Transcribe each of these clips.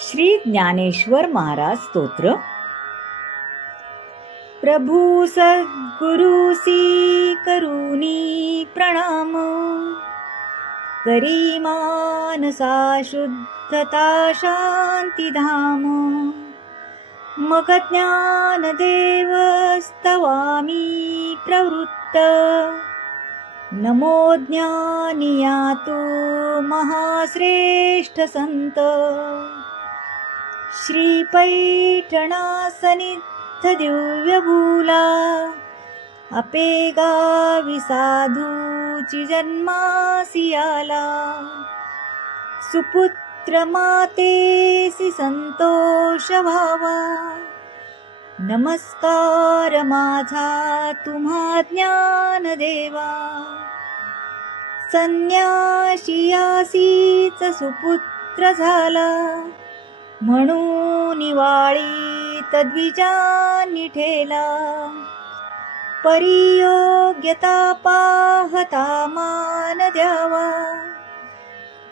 श्री ज्ञानेश्वर महाराज स्तोत्र. प्रभू सद्गुरुसी करुणी प्रणाम. करी मानसा शुद्धता शान्तिधाम. मग ज्ञान प्रवृत्त. नमो ज्ञानिया महाश्रेष्ठ संत. श्री दिव्यभूला अपे गावी साधूची जन्मासी आला। सुपुत्र मातेसी संतोष व्हावा नमस्कार माझा तुम्हा ज्ञान देवा संन्याशियासीच सुपुत्र झाला। म्हणून वाळी तद्विजानी ठेला परियोग्यता पाहता मान द्यावा.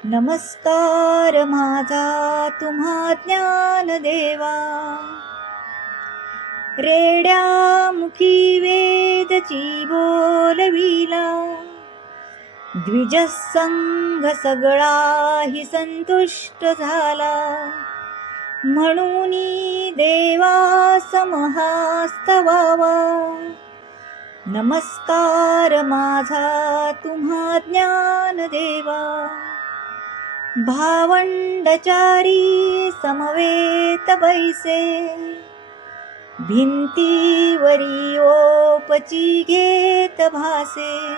नमस्कार माझा तुम्हा ज्ञान देवा. रेड्या मुखी वेदची बोलविला. द्विजसंघ सगळाही संतुष्ट झाला. म्हणून देवा समहास्तवावा. नमस्कार माझा तुम्हा ज्ञान देवा. भावंडचारी समवेत बैसे. भिंतीवरी ओपची घेत भासे.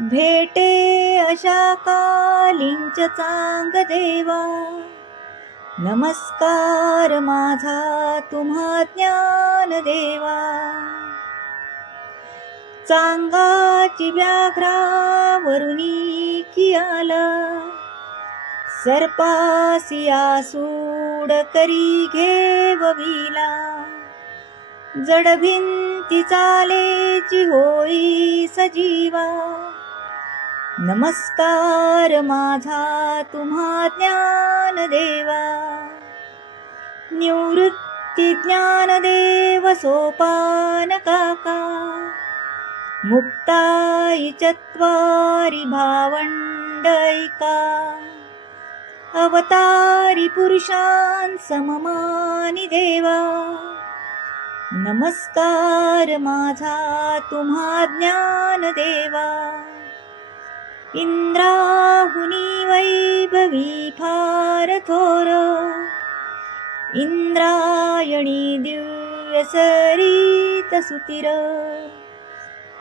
भेटे अशा कालिंच चांग देवा. नमस्कार माझा तुम्हा ज्ञान देवा. चांगाची व्याघ्रावरुणी की सर्पासिया सूड करी घेवविला जडभिंती चालेची होई सजीवा. नमस्कार माझा तुम्हा ज्ञान देवा. निवृत्ती ज्ञानदेव सोपान काका। मुक्ताई चत्वारी भावंडैका। अवतारी पुरुषां सममानी देवा। नमस्कार माझा तुम्हा ज्ञान देवा। इंद्राहुनी वैभवी फार थोर। इंद्रायणी दिव्य सरित सुतिर.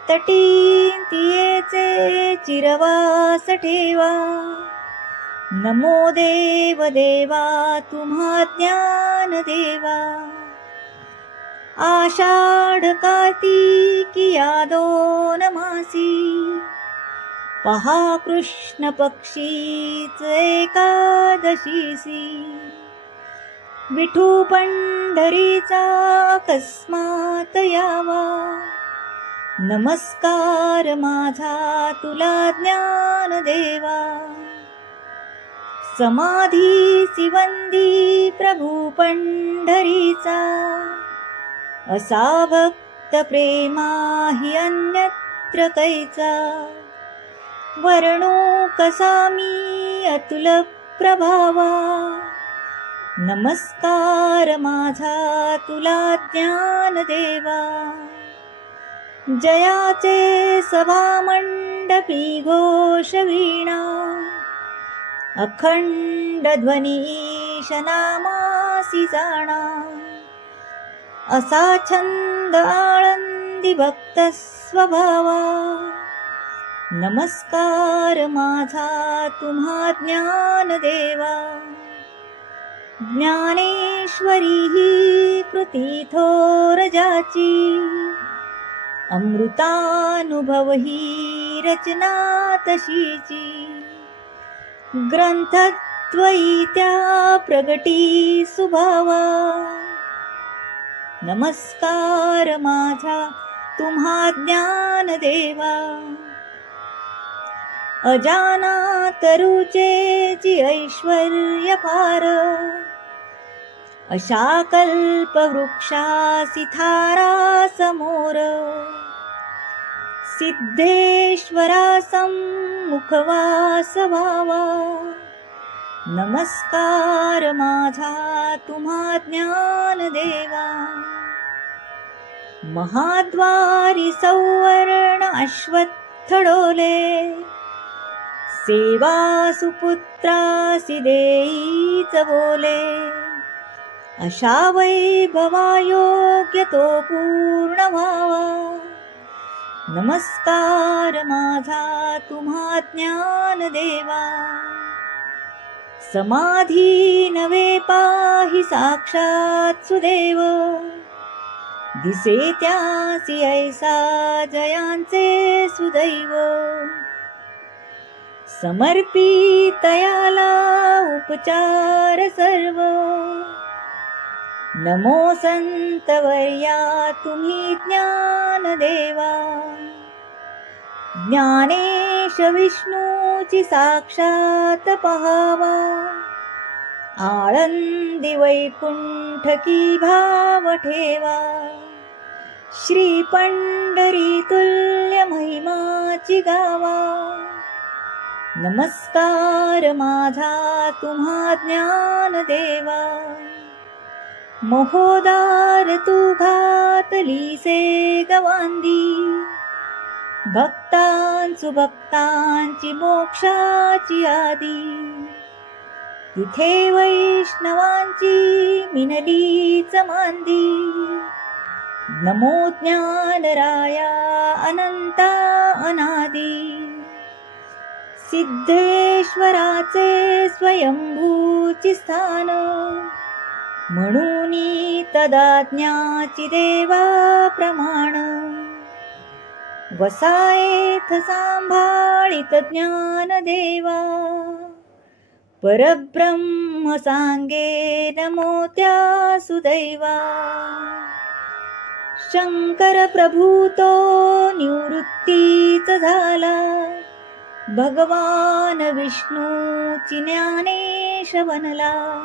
तटी तियेचे चिरवास ठेवा. नमो देव देवा तुम्हा ज्ञान देवा. आषाढ कार्तिकिया दोन मासी. पहा कृष्ण पक्षीच एकादशीसी. विठू पंढरीचा अकस्मात यावा. नमस्कार माझा तुला ज्ञान देवा. समाधी सिवंदी प्रभू पंढरीचा. असा भक्त प्रेमाही अन्यत्र कैचा. वर्णो कसा मी अतुल प्रभावा. नमस्कार माझा तुला ज्ञान देवा. जयाचे सभामण्डपी घोष वीणा अखंड ध्वनीश नामासी जाणा. असा छंद आळंदी भक्त स्वभावा. नमस्कार माझा तुम्हा ज्ञान देवा. ज्ञानेश्वरी ही कृती थोरजाची अमृतानुभव ही रचना तशीची. ग्रंथत्वयी त्या प्रगटी सुभावा. नमस्कार माझा तुम्हा ज्ञान देवा. अजाना तरुचे ऐश्वर्य फार अशा कल्पवृक्षासी थारा समोर मुखवास व्हावा नमस्कार माझा तुम्हा ज्ञान देवा महाद्वारी सौवर्ण अश्वत्थडोले सेवा सुपुत्रासि देईच बोले। अशा वैभवायोग्य तो पूर्ण व्हावा नमस्कार माझा तुम्हा ज्ञान देवा समाधी नवे पाहि साक्षात सुदेव। दिसे त्यासी ऐसा जयांचे सुदैव। समर्पितयाला उपचार सर्व। नमो संतवर्या तुम्ही ज्ञान देवा ज्ञानेश विष्णूची साक्षात पहावा. आळंदी वैकुंठकी भाव ठेवा. श्री पंढरी तुल्य महिमाची गावा. नमस्कार माझा तुम्हा ज्ञान देवा महोदार तू घातली से गवांदी भक्तांचु भक्तांची मोक्षाची आदी. तिथे वैष्णवांची मिनली मांदी. नमो ज्ञानराया अनंता अनादी. सिद्धेश्वराचे स्वयंभूची स्थान. म्हणून तदाज्ञाची देवा प्रमाण. वसायेथ सांभाळित ज्ञान देवा. परब्रह्म सांगे नमो त्या सुदैवा शंकर प्रभूतो निवृत्तीच झाला. भगवान विष्णूची ज्ञानेश बनला.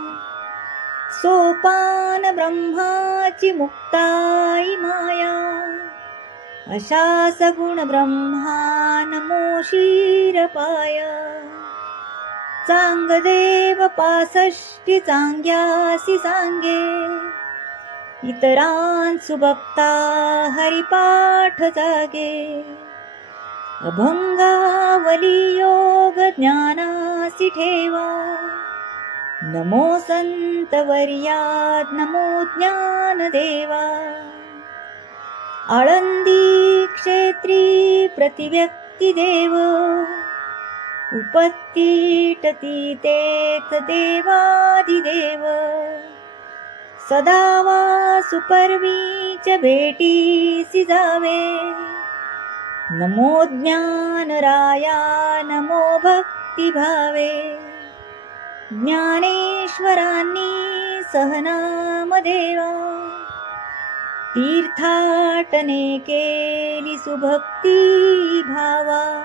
सोपान ब्रह्माची मुक्ताई माया. अशा सगुण ब्रह्मान मोशीर पाया. चांगदेव पासष्टी चांग्यासी सांगे. इतरांसु भक्ता हरिपाठ जागे. अभंगावली योग ज्ञानासी ठेवा. नमो संतवर्यात नमो ज्ञान देवा आळंदी क्षेत्री प्रतिव्यक्तिदेव उपस्थिटती उपत्तीटती देवादिदेव सदा वा सुपर्वीच भेटीसि जावे नमो ज्ञानराया नमो भक्तिभावे। ज्ञानेश्वरांनी सहनामदेवा तीर्थाटने केली सुभक्ती भावा.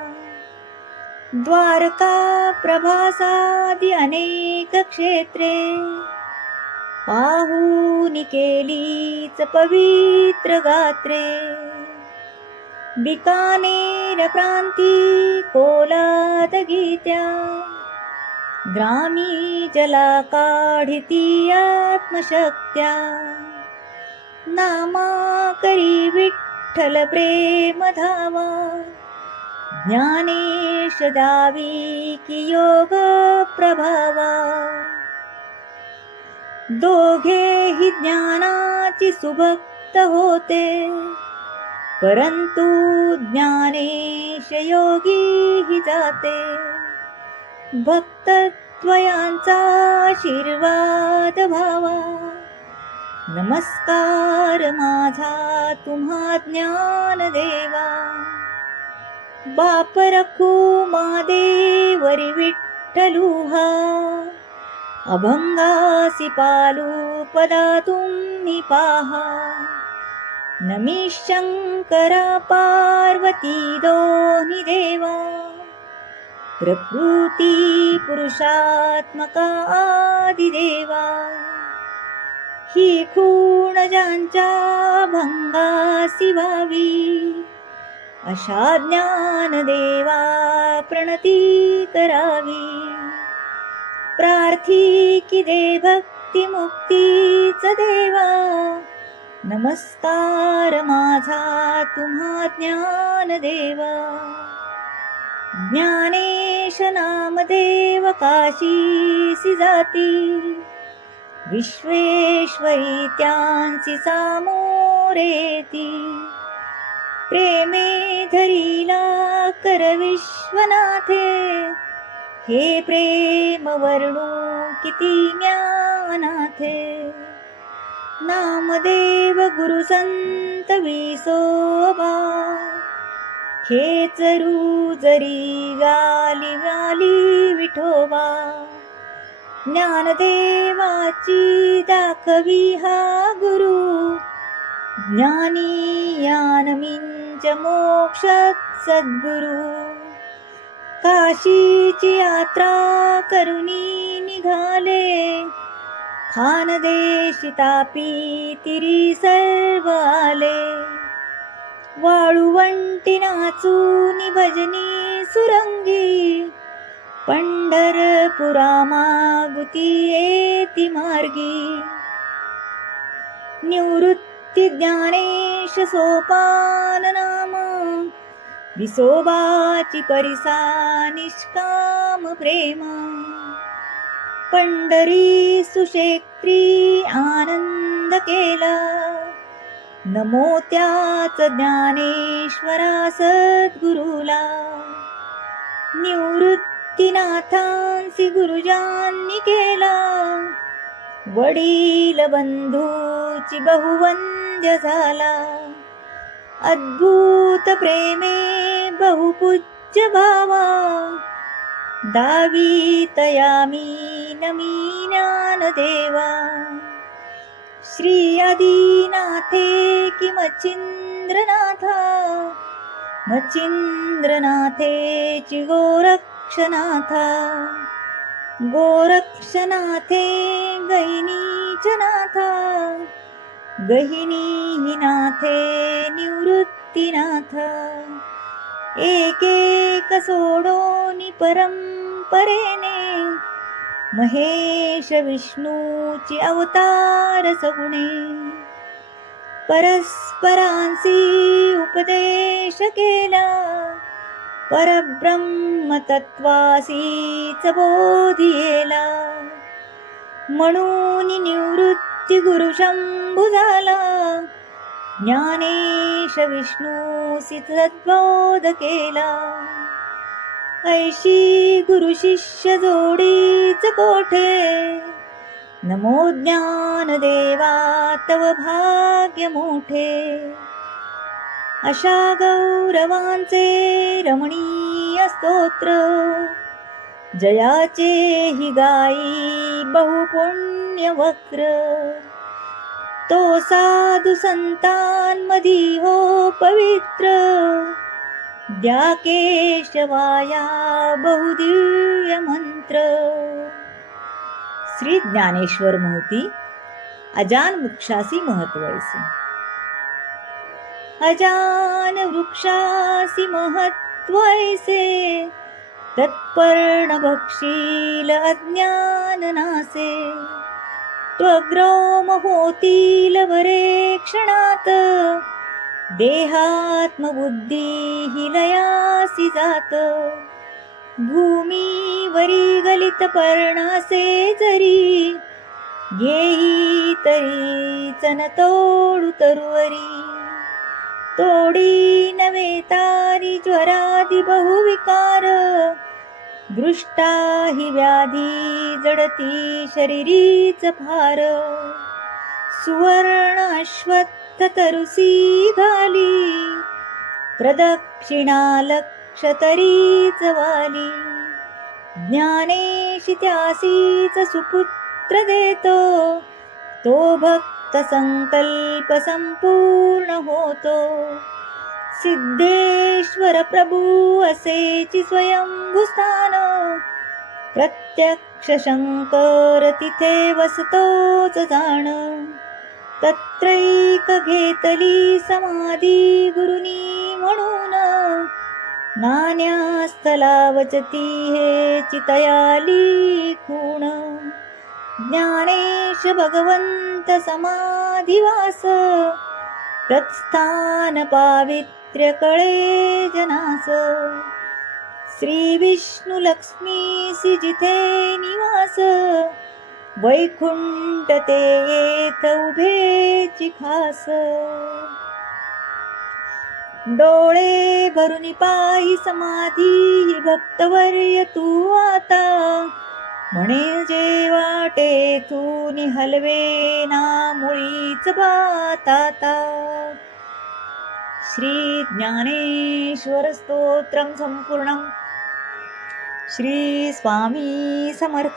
द्वारका प्रभासादी अनेक क्षेत्रे पाहूनि केलीच पवित्र गात्रे. बिकानेर प्रांती कोलाद गीत्या ग्रामी जला आत्मशक्त्या. नामा करी विठ्ठल प्रेम धावा. ज्ञानेश दावी की योग प्रभावा. दोघेही ज्ञानाची सुभक्त होते. परंतु ज्ञानेश योगी जाते. भक्तत्वयांचा आशीर्वाद भावा नमस्कार माझा तुम्हा ज्ञान देवा. बाप रखू मादेवरी विठ्ठलुहा. अभंगासी पालू पदा तुम्ही पाहा. नमी शंकरा पार्वती दोन्ही देवा. प्रकृती पुरुषात्मका आदिदेवा. ही खूण ज्यांच्या भंगासी व्हावी अशा ज्ञान देवा प्रणती करावी. प्रार्थी की दे भक्ती मुक्तीच देवा. नमस्कार माझा तुम्हा ज्ञान देवा. ज्ञानेश नामदेव काशीसी जाती. विश्वेश्वरी त्यांची सामोरेती. प्रेमे धरीला कर विश्वनाथे. हे प्रेम वर्णू किती ज्ञानाथे. नामदेव गुरु संत विसोबा. खेचरू जरी गाली गाली विठोबा. ज्ञानदेवाची दाखवी हा गुरु. ज्ञानी यानमिंच मोक्ष सद्गुरु. काशीची यात्रा करुणी निघाले. खानदेशी तापी तिरी सर्व आले वाळुवंटी नाचूनी भजनी सुरंगी. पंढरपुरा मागुती येती मार्गी. निवृत्ती ज्ञानेश सोपान नाम. विसोबाची परिसा निष्काम प्रेम. पंढरी सुशेत्री आनंद केला. नमो त्याच ज्ञानेश्वरा सद्गुरुला. निवृत्तीनाथांसी गुरुजांनी केला. वडील बंधूची बहुवंद्य झाला. अद्भुत प्रेमे बहुपूज्य भावा. दावीतयामी नमी ज्ञानदेवा श्री आदिनाथे कि मच्छिंद्रनाथा चि गोरक्षनाथा गोरक्षनाथे गैनीचनाथा गहिनी नाथे निवृत्तीनाथ। एक एक सोडोनी परंपरेने महेश विष्णूची अवतार सगुणे। परस्परांसी उपदेश केला परब्रह्म तत्वासीच बोधियेला म्हणून निवृत्ती गुरु शंभू झाला ज्ञानेश विष्णू सद्बोध केला ऐशी गुरु शिष्य जोडीच कोठे? नमो ज्ञान देवा तव भाग्य मोठे. अशा गौरवांचे रमणीय स्तोत्र. जयाचे हि गाई बहुपुण्य वक्र. तो संतान मधी हो पवित्र. द्या केशवाया बहुदिव्य मंत्र। श्री ज्ञानेश्वर महती अजान वृक्षासी महत्वैसे अजान वृक्षासी महत्वैसे तत्पर्ण अज्ञान नासे। त्वग्रोम होतील बरे क्षणात। देहात्मबुद्धी हि लयासी जात। भूमीवरी गलित पर्णासे जरी। घेई तरी चन तोडू तरुवरी। तोडी नवे तारी ज्वरादी बहुविकार। दृष्टा हि व्याधी जडती शरीरीच फार सुवर्ण अश्वत्थ तरुसी घाली प्रदक्षिणा लक्षतरीच वाली ज्ञानेशी त्यासीच सुपुत्र देतो तो भक्त संकल्प संपूर्ण होतो. सिद्धेश्वर प्रभू असेची स्वयंभूस्थान प्रत्यक्ष शंकर तिथे वसतोच जाण. तत्रैक घेतली समाधी गुरुनी म्हणून. नाण्या स्थलावचती हे चितयाली खूण. ज्ञानेश भगवंत समाधिवास. प्रस्थान पावित्र्य कळे जनास. श्री विष्णू लक्ष्मीसी जिथे निवास. वैकुंठ ते येथ उभेची खास डोळे भरून पायी समाधी भक्तवर्य तू आता. म्हणे जे वाटे तू निहलवे ना मुळीच बाताता श्री ज्ञानेश्वर स्तोत्रम संपूर्ण. श्री स्वामी समर्थ